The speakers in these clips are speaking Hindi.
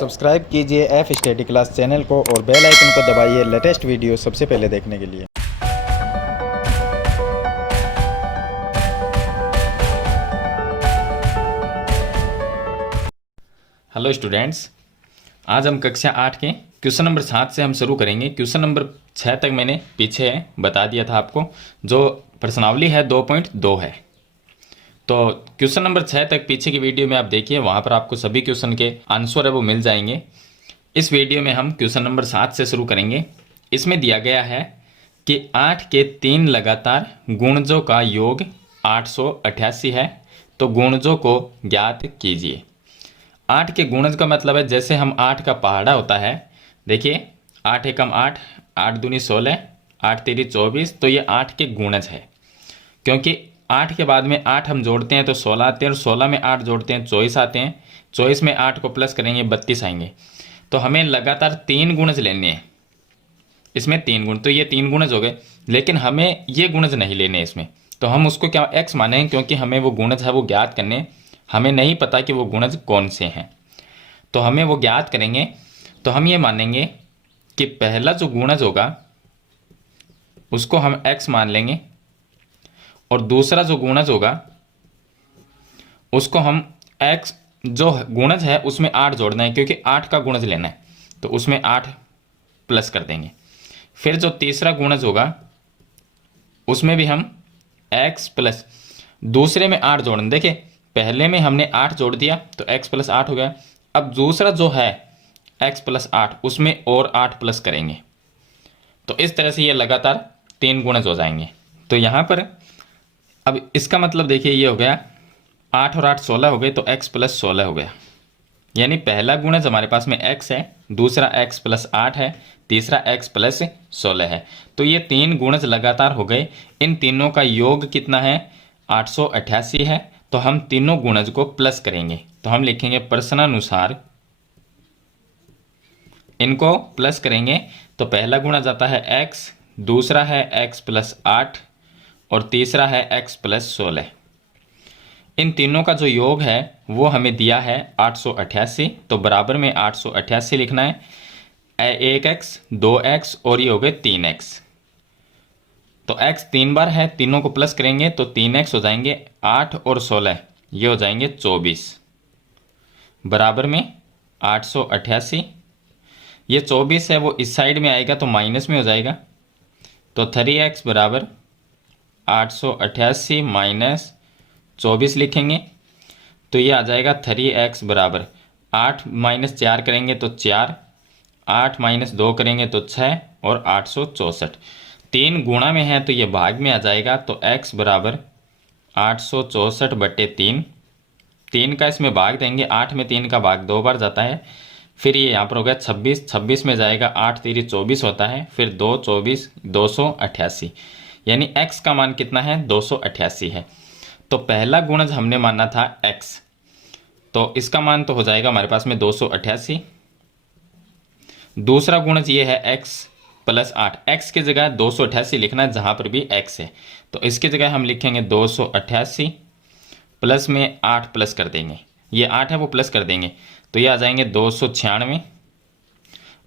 सब्सक्राइब कीजिए एफ स्टडी क्लास चैनल को और बेल आइकन को दबाइए लेटेस्ट वीडियो सबसे पहले देखने के लिए। हेलो स्टूडेंट्स, आज हम कक्षा 8 के क्वेश्चन नंबर 7 से हम शुरू करेंगे। क्वेश्चन नंबर 6 तक मैंने पीछे बता दिया था आपको, जो प्रश्नावली है 2.2 है। तो क्वेश्चन नंबर 6 तक पीछे की वीडियो में आप देखिए, वहाँ पर आपको सभी क्वेश्चन के आंसर है वो मिल जाएंगे। इस वीडियो में हम क्वेश्चन नंबर 7 से शुरू करेंगे। इसमें दिया गया है कि 8 के 3 लगातार गुणजों का योग 888 है, तो गुणजों को ज्ञात कीजिए। 8 के गुणज का मतलब है जैसे हम 8 का पहाड़ा होता है, देखिए 8 एकम 8, 8 दूनी 16, 8 तेरी 24, तो ये 8 के गुणज है। क्योंकि 8 के बाद में 8 हम जोड़ते हैं तो 16 आते हैं, और 16 में 8 जोड़ते हैं 24 आते हैं, 24 में 8 को प्लस करेंगे 32 आएंगे। तो हमें लगातार 3 गुणज लेने हैं, इसमें 3 गुण, तो ये 3 गुणज हो गए। लेकिन हमें ये गुणज नहीं लेने इसमें, तो हम उसको क्या x मानेंगे, क्योंकि हमें वो गुणज है वो ज्ञात करने, हमें नहीं पता कि वो गुणज कौन से हैं, तो हमें वो ज्ञात करेंगे। तो हम ये मानेंगे कि पहला जो गुणज होगा उसको हम x मान लेंगे, और दूसरा जो गुणज होगा उसको हम x, जो गुणज है उसमें 8 जोड़ना है, क्योंकि 8 का गुणज लेना है, तो उसमें 8 प्लस कर देंगे। फिर जो तीसरा गुणज होगा उसमें भी हम x प्लस दूसरे में 8 जोड़ना। देखिए पहले में हमने 8 जोड़ दिया तो x प्लस 8 हो गया। अब दूसरा जो है x प्लस 8, उसमें और 8 प्लस करेंगे, तो इस तरह से ये लगातार 3 गुणज हो जाएंगे। तो यहाँ पर अब इसका मतलब देखिए ये हो गया 8 और 8 16 हो गए, तो x प्लस 16 हो गया। यानी पहला गुणज हमारे पास में x है, दूसरा x प्लस 8 है, तीसरा x प्लस 16 है। तो ये 3 गुणज लगातार हो गए। इन तीनों का योग कितना है, 888 है। तो हम तीनों गुणज को प्लस करेंगे, तो हम लिखेंगे प्रश्नानुसार इनको प्लस करेंगे। तो पहला गुणज आता है x, दूसरा है x प्लस 8, और तीसरा है x प्लस 16। इन तीनों का जो योग है वो हमें दिया है 888, तो बराबर में 888 लिखना है। 1x 2x और ये हो गए 3x, तो x 3 बार है, तीनों को प्लस करेंगे तो 3x हो जाएंगे, 8 और 16 ये हो जाएंगे 24, बराबर में 888। ये 24 है वो इस साइड में आएगा तो माइनस में हो जाएगा, तो 3x बराबर 888 माइनस 24 लिखेंगे, तो ये आ जाएगा 3x बराबर 8 माइनस 4 करेंगे तो 4, 8 माइनस 2 करेंगे तो 6, और 864। 3 गुणा में है तो ये भाग में आ जाएगा, तो x बराबर 864 बटे 3, 3 का इसमें भाग देंगे, 8 में 3 का भाग 2 बार जाता है। फिर ये यहाँ पर हो गया 26, 26 में जाएगा 8 तेरी 24 होता है, फिर 2 24 288, यानी x का मान कितना है 288 है। तो पहला गुणज हमने माना था x, तो इसका मान तो हो जाएगा हमारे पास में 288। दूसरा गुणज ये है x प्लस 8, x की जगह 288 लिखना है जहाँ पर भी x है, तो इसकी जगह हम लिखेंगे 288 प्लस में 8 प्लस कर देंगे, ये 8 है वो प्लस कर देंगे, तो ये आ जाएंगे 296।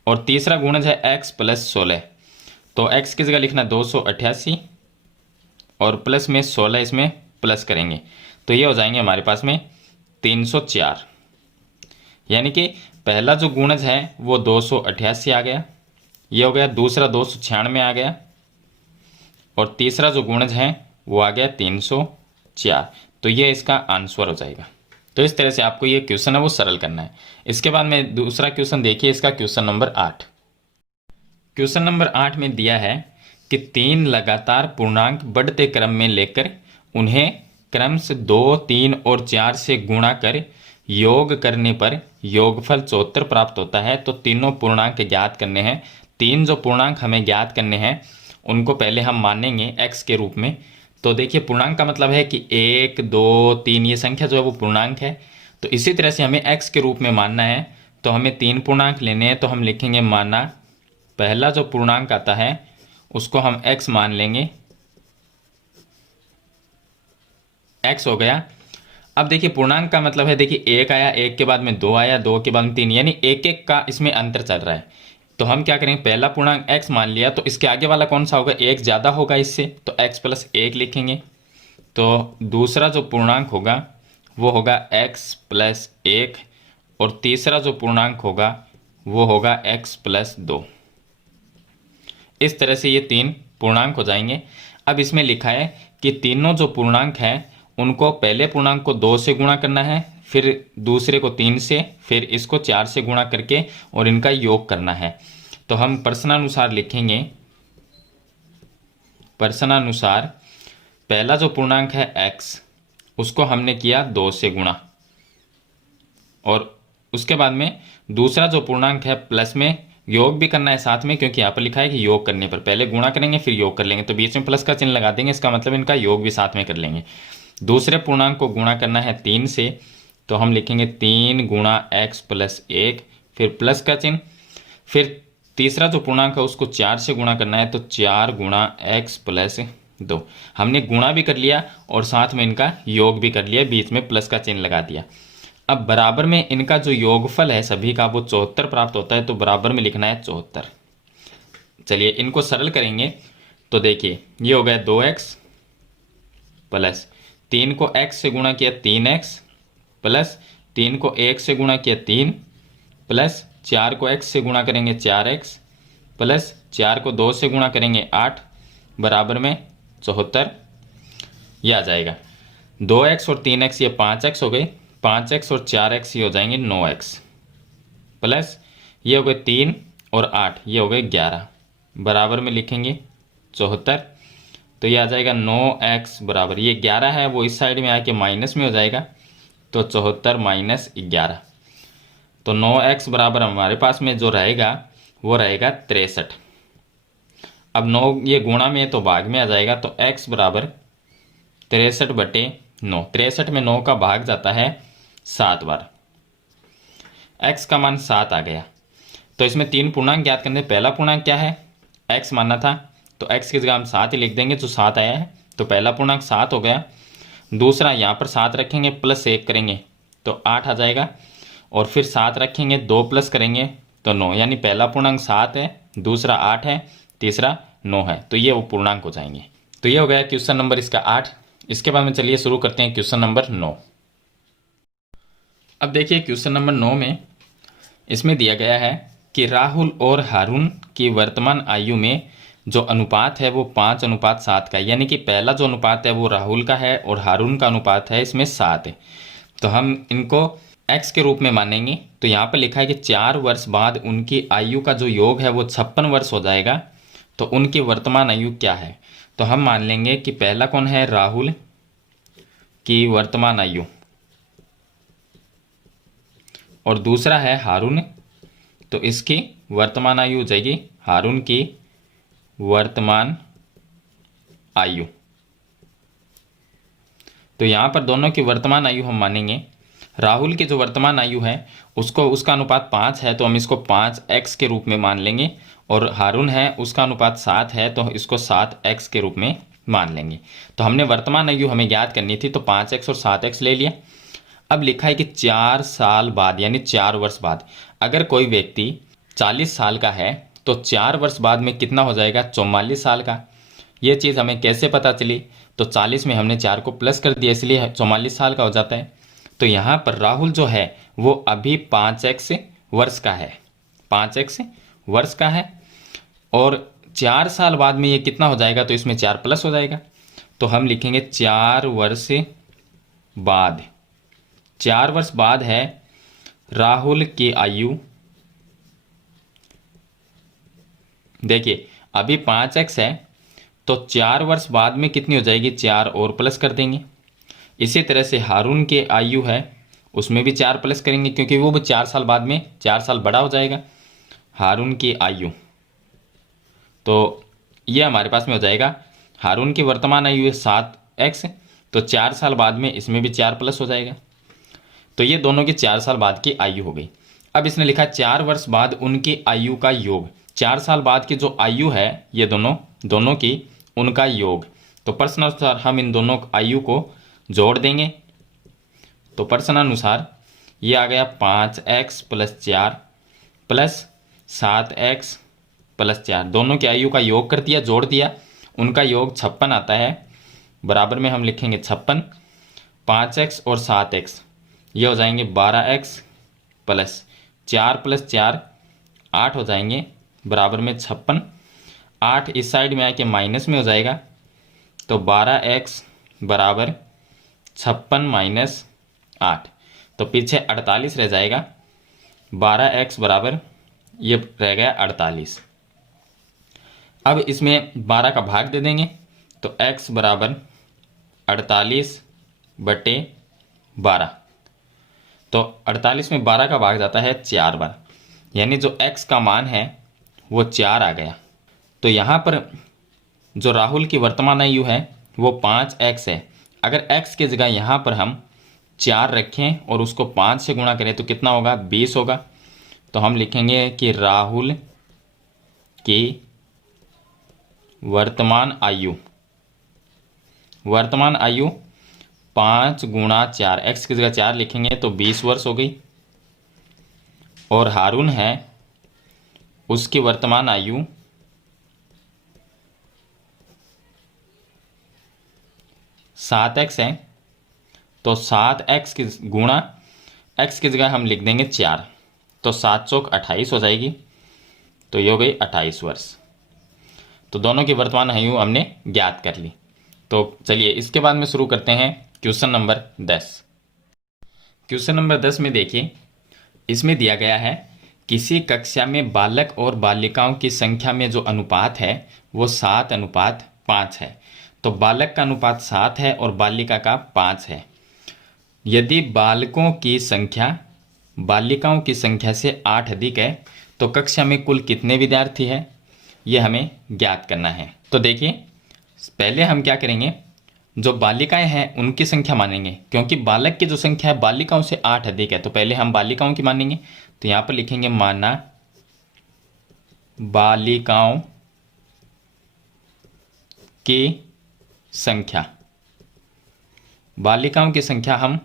और तीसरा गुणज है x प्लस 16, तो x की जगह लिखना 288 और प्लस में 16 इसमें प्लस करेंगे, तो ये हो जाएंगे हमारे पास में 304। यानी कि पहला जो गुणज है वो 288 आ गया, ये हो गया, दूसरा 296 आ गया, और तीसरा जो गुणज है वो आ गया 304, तो ये इसका आंसर हो जाएगा। तो इस तरह से आपको ये क्वेश्चन है वो सरल करना है। इसके बाद में दूसरा क्वेश्चन देखिए, इसका क्वेश्चन नंबर 8। क्वेश्चन नंबर 8 में दिया है कि 3 लगातार पूर्णांक बढ़ते क्रम में लेकर उन्हें क्रम से 2, 3 और 4 से गुणा कर योग करने पर योगफल 74 प्राप्त होता है। तो तीनों पूर्णांक ज्ञात करने हैं। 3 जो पूर्णांक हमें ज्ञात करने हैं उनको पहले हम मानेंगे x के रूप में। तो देखिए पूर्णांक का मतलब है कि 1, 2, 3 ये संख्या जो है वो पूर्णांक है, तो इसी तरह से हमें x के रूप में मानना है। तो हमें 3 पूर्णांक लेने हैं, तो हम लिखेंगे माना, पहला जो पूर्णांक आता है उसको हम x मान लेंगे, x हो गया। अब देखिए पूर्णांक का मतलब है, देखिए एक आया, एक के बाद में दो आया, दो के बाद में तीन, यानी एक एक का इसमें अंतर चल रहा है। तो हम क्या करेंगे, पहला पूर्णांक x मान लिया, तो इसके आगे वाला कौन सा होगा, एक ज़्यादा होगा इससे, तो x प्लस एक लिखेंगे। तो दूसरा जो पूर्णांक होगा वो होगा x प्लस एक, और तीसरा जो पूर्णांक होगा वो होगा x प्लस दो। इस तरह से ये तीन पूर्णांक हो जाएंगे। अब इसमें लिखा है कि तीनों जो पूर्णांक हैं उनको पहले पूर्णांक को 2 से गुणा करना है, फिर दूसरे को 3 से, फिर इसको 4 से गुणा करके और इनका योग करना है। तो हम प्रश्नानुसार लिखेंगे, प्रश्नानुसार पहला जो पूर्णांक है x, उसको हमने किया 2 से गुणा, और उसके बाद में दूसरा जो पूर्णांक है प्लस में योग भी करना है साथ में, क्योंकि यहाँ पर लिखा है कि योग करने पर पहले गुणा करेंगे फिर योग कर लेंगे, तो बीच में प्लस का चिन्ह लगा देंगे, इसका मतलब इनका योग भी साथ में कर लेंगे। दूसरे पूर्णांक को गुणा करना है 3 से, तो हम लिखेंगे 3 गुणा x प्लस एक, फिर प्लस का चिन्ह। फिर तीसरा जो पूर्णांक है उसको 4 से गुणा करना है, तो 4 गुणा x प्लस दो। हमने गुणा भी कर लिया और साथ में इनका योग भी कर लिया, बीच में प्लस का चिन्ह लगा दिया। अब बराबर में इनका जो योगफल है सभी का वो 74 प्राप्त होता है, तो बराबर में लिखना है 74। चलिए इनको सरल करेंगे, तो देखिए ये हो गया 2x प्लस 3 को x से गुणा किया 3x, प्लस 3 को 1 से गुणा किया 3, प्लस 4 को x से गुणा करेंगे 4x, प्लस 4 को 2 से गुणा करेंगे 8, बराबर में 74। यह आ जाएगा 2x और 3x ये 5x हो गए, 5x और 4x ये हो जाएंगे 9x, प्लस ये हो गए 3 और 8 ये हो गए 11, बराबर में लिखेंगे 74। तो ये आ जाएगा 9x बराबर, ये 11 है वो इस साइड में आके माइनस में हो जाएगा, तो 74 माइनस 11, तो 9x बराबर हमारे पास में जो रहेगा वो रहेगा 63। अब 9 ये गुणा में तो भाग में आ जाएगा, तो x बराबर 63/9, 63 में 9 का भाग जाता है 7 बार, x का मान 7 आ गया। तो इसमें तीन पूर्णांक ज्ञात करने, पहला पूर्णांक क्या है, x मानना था, तो x की जगह हम 7 ही लिख देंगे, जो 7 आया है, तो पहला पूर्णांक 7 हो गया। दूसरा यहाँ पर 7 रखेंगे प्लस 1 करेंगे तो 8 आ जाएगा, और फिर 7 रखेंगे 2 प्लस करेंगे तो 9, यानी पहला पूर्णांक 7 है, दूसरा 8 है, तीसरा 9 है, तो ये वो पूर्णांक हो जाएंगे। तो ये हो गया क्वेश्चन नंबर इसका 8। इसके बाद में चलिए शुरू करते हैं क्वेश्चन नंबर 9। अब देखिए क्वेश्चन नंबर 9 में इसमें दिया गया है कि राहुल और हारून की वर्तमान आयु में जो अनुपात है वो 5:7 का है, यानी कि पहला जो अनुपात है वो राहुल का है और हारून का अनुपात है इसमें 7 है। तो हम इनको x के रूप में मानेंगे। तो यहाँ पर लिखा है कि 4 वर्ष बाद उनकी आयु का जो योग है वो 56 वर्ष हो जाएगा। तो उनकी वर्तमान आयु क्या है, तो हम मान लेंगे कि पहला कौन है, राहुल की वर्तमान आयु, और दूसरा है हारून, तो इसकी वर्तमान आयु हो जाएगी हारून की वर्तमान आयु। तो यहाँ पर दोनों की वर्तमान आयु हम मानेंगे। राहुल की जो वर्तमान आयु है उसको, उसका अनुपात 5 है, तो हम इसको 5x के रूप में मान लेंगे, और हारून है उसका अनुपात 7 है, तो इसको 7x के रूप में मान लेंगे। तो हमने वर्तमान आयु हमें ज्ञात करनी थी, तो 5x और 7x ले लिया। अब लिखा है कि 4 साल बाद, यानी 4 वर्ष बाद, अगर कोई व्यक्ति 40 साल का है तो 4 वर्ष बाद में कितना हो जाएगा, 44 साल का। ये चीज़ हमें कैसे पता चली, तो 40 में हमने 4 को प्लस कर दिया, इसलिए 44 साल का हो जाता है। तो यहाँ पर राहुल जो है वो अभी 5x वर्ष का है, 5x वर्ष का है, और 4 साल बाद में ये कितना हो जाएगा, तो इसमें 4 प्लस हो जाएगा। तो हम लिखेंगे 4 वर्ष बाद, 4 वर्ष बाद है राहुल की आयु। देखिए अभी 5x है, तो 4 वर्ष बाद में कितनी हो जाएगी, 4 और प्लस कर देंगे। इसी तरह से हारून की आयु है उसमें भी 4 प्लस करेंगे, क्योंकि वो भी 4 साल बाद में 4 साल बड़ा हो जाएगा हारून की आयु। तो ये हमारे पास में हो जाएगा, हारून की वर्तमान आयु है 7x, तो 4 साल बाद में इसमें भी 4 प्लस हो जाएगा। तो ये दोनों की 4 साल बाद की आयु हो गई। अब इसने लिखा 4 वर्ष बाद उनकी आयु का योग, 4 साल बाद की जो आयु है ये दोनों की, उनका योग। तो प्रश्नानुसार हम इन दोनों आयु को जोड़ देंगे, तो प्रश्नानुसार ये आ गया 5x + 4 प्लस 7x + 4, दोनों की आयु का योग कर दिया, जोड़ दिया, उनका योग 56 आता है। बराबर में हम लिखेंगे 56, 5x और 7x ये हो जाएंगे 12x प्लस 4 + 4 8 हो जाएंगे, बराबर में 56। 8 इस साइड में आके माइनस में हो जाएगा, तो 12x बराबर 56 - 8, तो पीछे 48 रह जाएगा। 12x बराबर ये रह गया 48। अब इसमें 12 का भाग दे देंगे, तो x बराबर 48/12, तो 48 में 12 का भाग जाता है 4 बार, यानी जो x का मान है वो 4 आ गया। तो यहाँ पर जो राहुल की वर्तमान आयु है वो 5x है। अगर x की जगह यहाँ पर हम 4 रखें और उसको 5 से गुणा करें तो कितना होगा, 20 होगा। तो हम लिखेंगे कि राहुल की वर्तमान आयु 5 × 4, x की जगह 4 लिखेंगे तो 20 वर्ष हो गई। और हारून है, उसकी वर्तमान आयु 7x है, तो 7x की गुणा x की जगह हम लिख देंगे 4, तो 7 चौक 28 हो जाएगी, तो ये हो गई 28 वर्ष। तो दोनों की वर्तमान आयु हमने ज्ञात कर ली। तो चलिए इसके बाद में शुरू करते हैं क्वेश्चन नंबर 10। क्वेश्चन नंबर 10 में देखिए, इसमें दिया गया है किसी कक्षा में बालक और बालिकाओं की संख्या में जो अनुपात है वो 7:5 है। तो बालक का अनुपात 7 है और बालिका का 5 है। यदि बालकों की संख्या बालिकाओं की संख्या से 8 अधिक है तो कक्षा में कुल कितने विद्यार्थी हैं, ये हमें ज्ञात करना है। तो देखिए पहले हम क्या करेंगे, जो बालिकाएं हैं उनकी संख्या मानेंगे, क्योंकि बालक की जो संख्या है बालिकाओं से 8 अधिक है, तो पहले हम बालिकाओं की मानेंगे। तो यहाँ पर लिखेंगे माना बालिकाओं की संख्या। बालिकाओं की संख्या हम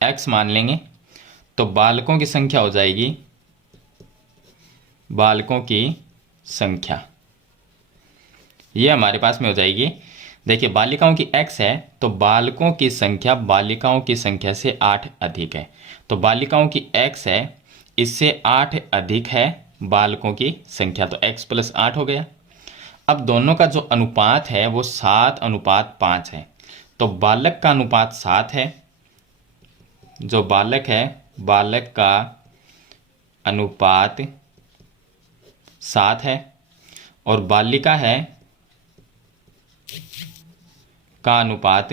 x मान लेंगे, तो बालकों की संख्या हो जाएगी बालकों की संख्या, ये हमारे पास में हो जाएगी। देखिए बालिकाओं की x है तो बालकों की संख्या बालिकाओं की संख्या से 8 अधिक है, तो बालिकाओं की x है, इससे 8 अधिक है बालकों की संख्या, तो x + 8 हो गया। अब दोनों का जो अनुपात है वो 7:5 है, तो बालक का अनुपात 7 है, जो बालक है बालक का अनुपात 7 है, और बालिका है का अनुपात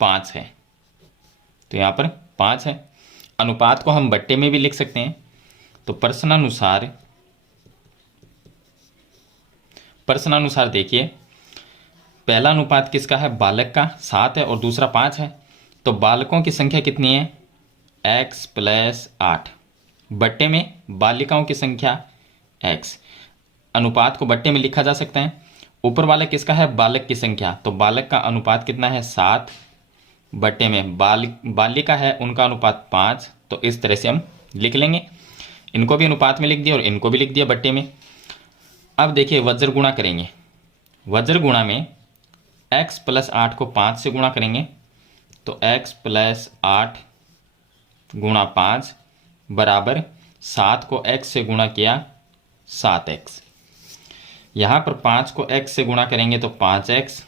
5 है। तो यहाँ पर 5 है। अनुपात को हम बट्टे में भी लिख सकते हैं। तो प्रश्नानुसार देखिए, पहला अनुपात किसका है, बालक का 7 है और दूसरा 5 है। तो बालकों की संख्या कितनी है, x + 8, बट्टे में बालिकाओं की संख्या x। अनुपात को बट्टे में लिखा जा सकता है। ऊपर वाला किसका है, बालक की संख्या, तो बालक का अनुपात कितना है 7, बट्टे में बालिका है उनका अनुपात 5। तो इस तरह से हम लिख लेंगे, इनको भी अनुपात में लिख दिया और इनको भी लिख दिया बट्टे में। अब देखिए वज्र गुणा करेंगे, वज्र गुणा में x + 8 को 5 से गुणा करेंगे, तो x + 8 × 5 बराबर 7 को x से गुणा किया 7x। यहाँ पर 5 को x से गुणा करेंगे तो 5x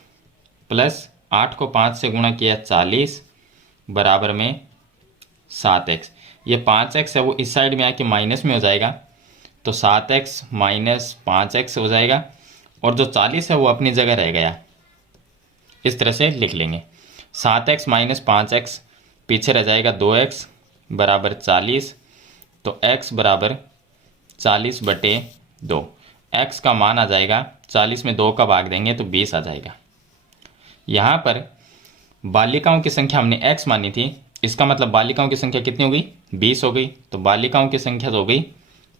प्लस 8 को 5 से गुणा किया 40 बराबर में 7x। ये 5x है वो इस साइड में आके माइनस में हो जाएगा, तो 7x - 5x हो जाएगा, और जो 40 है वो अपनी जगह रह गया। इस तरह से लिख लेंगे, 7x - 5x पीछे रह जाएगा 2x बराबर 40, तो x बराबर 40/2। x का मान आ जाएगा 40 में 2 का भाग देंगे तो 20 आ जाएगा। यहाँ पर बालिकाओं की संख्या हमने x मानी थी, इसका मतलब बालिकाओं की संख्या कितनी हो गई, 20 हो गई। तो बालिकाओं की संख्या तो हो गई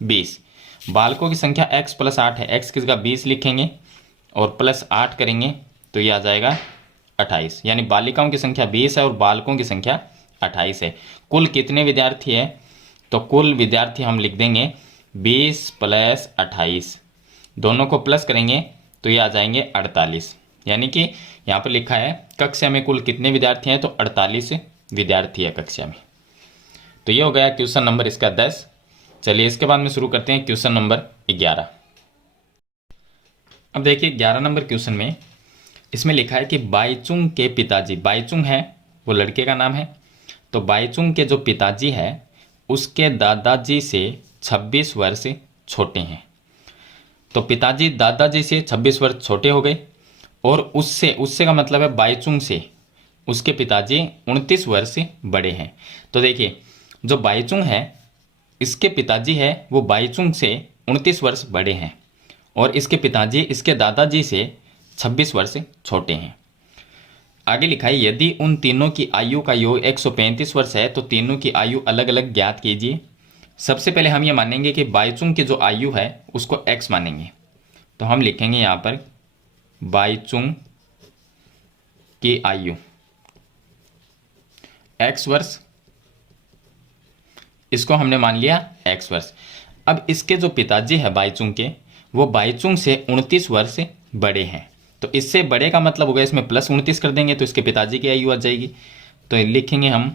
20। बालकों की संख्या x + 8 है, x की जगह 20 लिखेंगे और +8 करेंगे तो ये आ जाएगा 28, यानी बालिकाओं की संख्या 20 है और बालकों की संख्या 28 है। कुल कितने विद्यार्थी है? तो कुल विद्यार्थी हम लिख देंगे 20 + 28, दोनों को प्लस करेंगे तो ये आ जाएंगे 48, यानी कि यहाँ पर लिखा है कक्षा में कुल कितने विद्यार्थी हैं, तो 48 विद्यार्थी है कक्षा में। तो ये हो गया क्वेश्चन नंबर इसका 10। चलिए इसके बाद में शुरू करते हैं क्वेश्चन नंबर 11। अब देखिए 11 नंबर क्वेश्चन में इसमें लिखा है कि बाईचुंग के पिताजी, बाईचुंग है वो लड़के का नाम है, तो बाईचुंग के जो पिताजी है उसके दादाजी से 26 वर्ष छोटे हैं। तो पिताजी दादाजी से 26 वर्ष छोटे हो गए और उससे का मतलब है बाईचुंग से उसके पिताजी 29 वर्ष बड़े हैं। तो देखिए जो बाईचुंग है इसके पिताजी है वो बाईचुंग से 29 वर्ष बड़े हैं और इसके पिताजी इसके दादाजी से 26 वर्ष छोटे हैं। आगे लिखा है यदि उन तीनों की आयु का योग 135 वर्ष है तो तीनों की आयु अलग अलग ज्ञात कीजिए। सबसे पहले हम ये मानेंगे कि बाईचुंग की जो आयु है उसको x मानेंगे, तो हम लिखेंगे यहाँ पर बाईचुंग की आयु x वर्ष, इसको हमने मान लिया x वर्ष। अब इसके जो पिताजी है बाईचुंग के वो बाईचुंग से 29 वर्ष बड़े हैं, तो इससे बड़े का मतलब होगा इसमें प्लस 29 कर देंगे तो इसके पिताजी की आयु आ जाएगी। तो लिखेंगे हम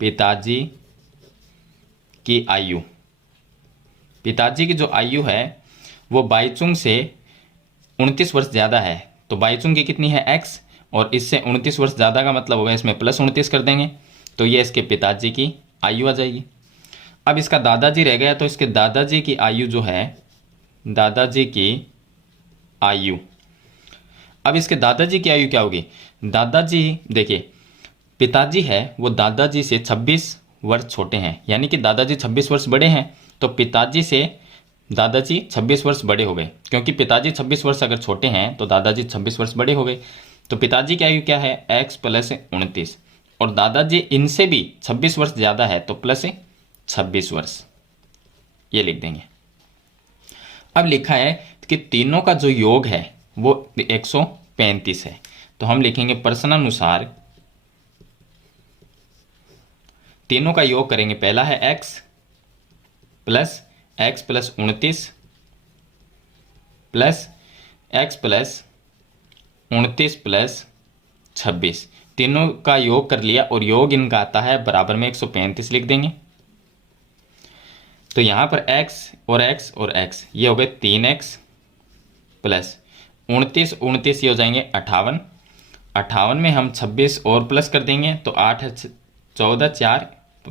पिताजी की आयु, पिताजी की जो आयु है वो बाईचुंग से 29 वर्ष ज़्यादा है, तो बाईचुंग की कितनी है x और इससे 29 वर्ष ज़्यादा का मतलब होगा इसमें प्लस 29 कर देंगे तो ये इसके पिताजी की आयु आ जाएगी। अब इसका दादाजी रह गया, तो इसके दादाजी की आयु जो है, दादाजी की आयु, अब इसके दादाजी की आयु क्या होगी? दादाजी देखिए पिताजी है वो दादाजी से 26 वर्ष छोटे हैं, यानी कि दादाजी 26 वर्ष बड़े हैं, तो पिताजी से दादाजी 26 वर्ष बड़े हो गए, क्योंकि पिताजी 26 वर्ष अगर छोटे हैं तो दादाजी 26 वर्ष बड़े हो गए। तो पिताजी की आयु क्या है? x + 29 और दादाजी इनसे भी 26 वर्ष ज़्यादा है तो प्लस 26 वर्ष, ये लिख देंगे। अब लिखा है कि तीनों का जो योग है वो 135 है, तो हम लिखेंगे प्रश्नानुसार तीनों का योग करेंगे। पहला है x + 29 प्लस x + 29 + 26, तीनों का योग कर लिया और योग इनका आता है बराबर में 135 लिख देंगे। तो यहाँ पर x और x और x ये हो गए 3x प्लस 29 ये हो जाएंगे 58, 58 में हम 26 और प्लस कर देंगे तो 8 है 14, 4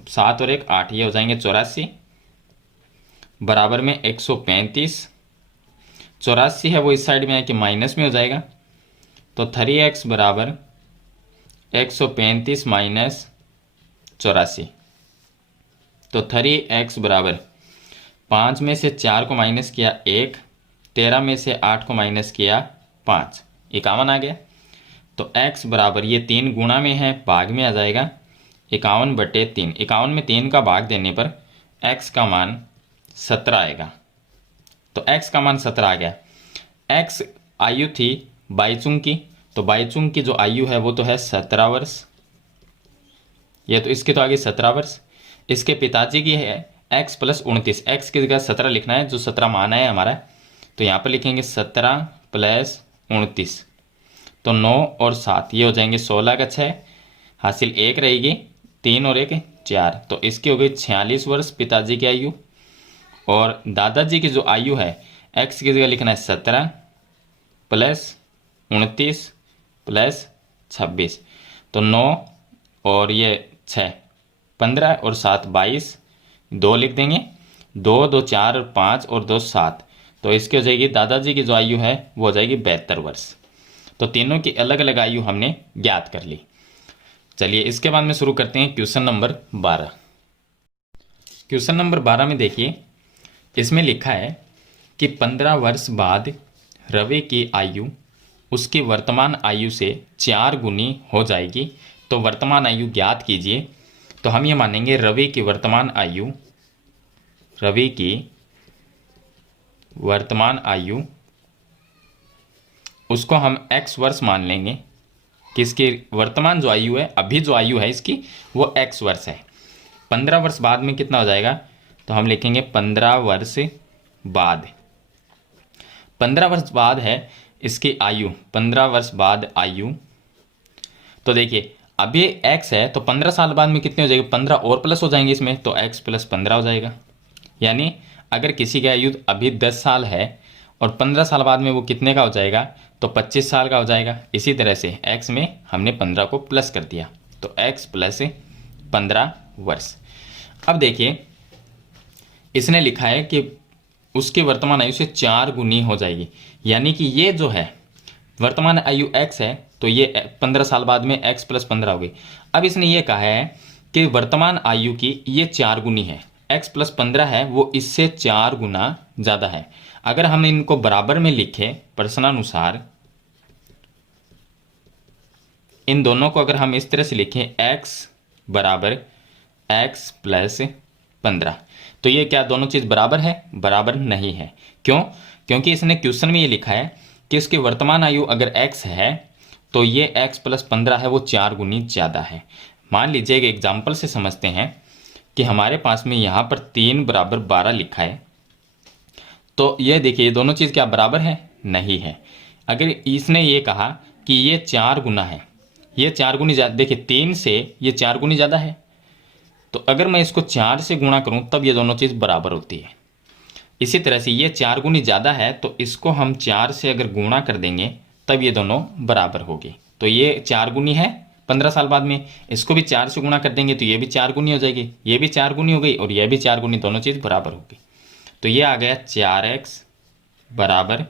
7 और 1 8, ये हो जाएंगे 84 बराबर में 135। 84 है वो इस साइड में है कि माइनस में हो जाएगा, तो 3x बराबर 135 माइनस 84, तो 3x बराबर 5 में से 4 को माइनस किया 1, 13 में से 8 को माइनस किया 5, 51 आ गया। तो x बराबर ये 3 गुणा में है भाग में आ जाएगा 51/3, 51 में 3 का भाग देने पर x का मान 17 आएगा, तो x का मान 17 आ गया। x आयु थी बाईचुंग की, तो बाईचुंग की जो आयु है वो तो है 17 वर्ष, ये तो इसके तो आगे 17 वर्ष। इसके पिताजी की है x + 29, x की जगह 17 लिखना है, जो 17 मान है हमारा, तो यहाँ पर लिखेंगे 17 + 29, तो 9 और 7 ये हो जाएंगे 16 का 6, हासिल 1 रहेगी, 3 और 1 4, तो इसकी हो गई 46 वर्ष पिताजी की आयु। और दादाजी की जो आयु है x की जगह लिखना है 17 + 29 + 26, तो 9 और ये 6 15 और 7 22, 2 लिख देंगे, 2 2 4 और 5 और 2 7, तो इसकी हो जाएगी दादाजी की जो आयु है वो हो जाएगी 72 वर्ष। तो तीनों की अलग अलग आयु हमने ज्ञात कर ली। चलिए इसके बाद में शुरू करते हैं क्वेश्चन नंबर 12। क्वेश्चन नंबर 12 में देखिए इसमें लिखा है कि 15 वर्ष बाद रवि की आयु उसकी वर्तमान आयु से 4 गुनी हो जाएगी, तो वर्तमान आयु ज्ञात कीजिए। तो हम ये मानेंगे रवि की वर्तमान आयु उसको हम x वर्ष मान लेंगे, कि इसकी वर्तमान जो आयु है, अभी जो आयु है इसकी, वो x वर्ष है। 15 वर्ष बाद में कितना हो जाएगा, तो हम लिखेंगे 15 वर्ष बाद। 15 वर्ष बाद है इसकी आयु, 15 वर्ष बाद आयु। तो देखिए अभी x है तो 15 साल बाद में कितने हो जाएंगे, 15 और प्लस हो जाएंगे इसमें, तो x प्लस 15 हो जाएगा। यानी अगर किसी की आयु अभी 10 साल है और 15 साल बाद में वो कितने का हो जाएगा, तो 25 साल का हो जाएगा। इसी तरह से x में हमने 15 को प्लस कर दिया, तो x प्लस 15 वर्ष। अब देखिए इसने लिखा है कि उसकी वर्तमान आयु से 4 गुनी हो जाएगी, यानी कि ये जो है वर्तमान आयु x है तो ये 15 साल बाद में x प्लस 15 होगी। अब इसने ये कहा है कि वर्तमान आयु की ये 4 गुनी है, x प्लस 15 है वो इससे 4 गुना ज़्यादा है। अगर हम इनको बराबर में लिखें प्रश्नानुसार, इन दोनों को अगर हम इस तरह से लिखें x बराबर x प्लस 15, तो ये क्या दोनों चीज़ बराबर है, बराबर नहीं है। क्यों, क्योंकि इसने क्वेश्चन में ये लिखा है कि उसकी वर्तमान आयु अगर x है तो ये x प्लस 15 है वो 4 गुनी ज़्यादा है। मान लीजिए एक एग्जाम्पल से समझते हैं कि हमारे पास में यहाँ पर 3 बराबर 12 लिखा है, तो ये देखिए ये दोनों चीज़ क्या बराबर है, नहीं है। अगर इसने ये कहा कि ये 4 गुना है, ये 4 गुनी ज़्यादा, देखिए 3 से ये 4 गुनी ज़्यादा है, तो अगर मैं इसको 4 से गुणा करूं तब ये दोनों चीज़ बराबर होती है। इसी तरह से ये 4 गुनी ज़्यादा है तो इसको हम 4 से अगर गुणा कर देंगे तब ये दोनों बराबर होगी। तो ये 4 गुनी है 15 साल बाद में, इसको भी 4 से गुणा कर देंगे तो ये भी 4 गुनी हो जाएगी, ये भी 4 गुनी हो गई और ये भी 4 गुनी, दोनों चीज़ बराबर होगी। तो ये आ गया 4x बराबर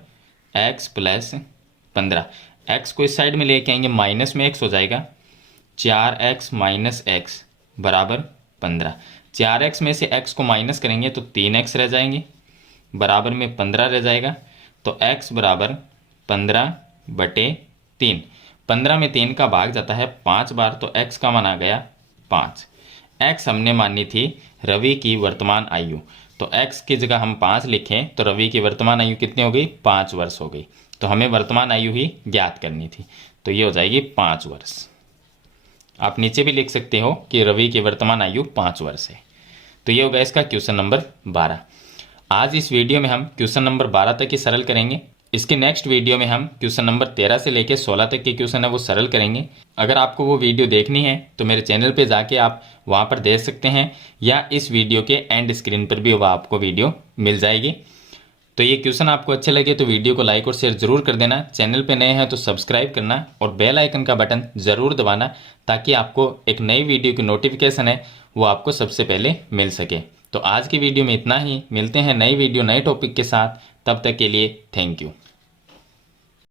x प्लस 15। x को इस साइड में लेके आएंगे, माइनस में x हो जाएगा, 4x माइनस x बराबर 15। 4x में से x को माइनस करेंगे तो 3x रह जाएंगे, बराबर में 15 रह जाएगा। तो x बराबर 15/3। 15 में 3 का भाग जाता है 5 बार, तो x का मान आ गया 5। x हमने मानी थी रवि की वर्तमान आयु, तो x की जगह हम 5 लिखें तो रवि की वर्तमान आयु कितनी हो गई, 5 वर्ष हो गई। तो हमें वर्तमान आयु ही ज्ञात करनी थी, तो ये हो जाएगी 5 वर्ष। आप नीचे भी लिख सकते हो कि रवि की वर्तमान आयु 5 वर्ष है। तो ये होगा इसका क्वेश्चन नंबर 12। आज इस वीडियो में हम क्वेश्चन नंबर 12 तक ही सरल करेंगे। इसके नेक्स्ट वीडियो में हम क्वेश्चन नंबर 13 से लेकर 16 तक के क्वेश्चन है वो सरल करेंगे। अगर आपको वो वीडियो देखनी है तो मेरे चैनल पे जाके आप वहाँ पर देख सकते हैं, या इस वीडियो के एंड स्क्रीन पर भी वो आपको वीडियो मिल जाएगी। तो ये क्वेश्चन आपको अच्छे लगे तो वीडियो को लाइक और शेयर जरूर कर देना। चैनल पे नए हैं तो सब्सक्राइब करना और बेल आइकन का बटन ज़रूर दबाना, ताकि आपको एक नई वीडियो की नोटिफिकेशन है वो आपको सबसे पहले मिल सके। तो आज की वीडियो में इतना ही, मिलते हैं नई वीडियो नए टॉपिक के साथ, तब तक के लिए थैंक यू।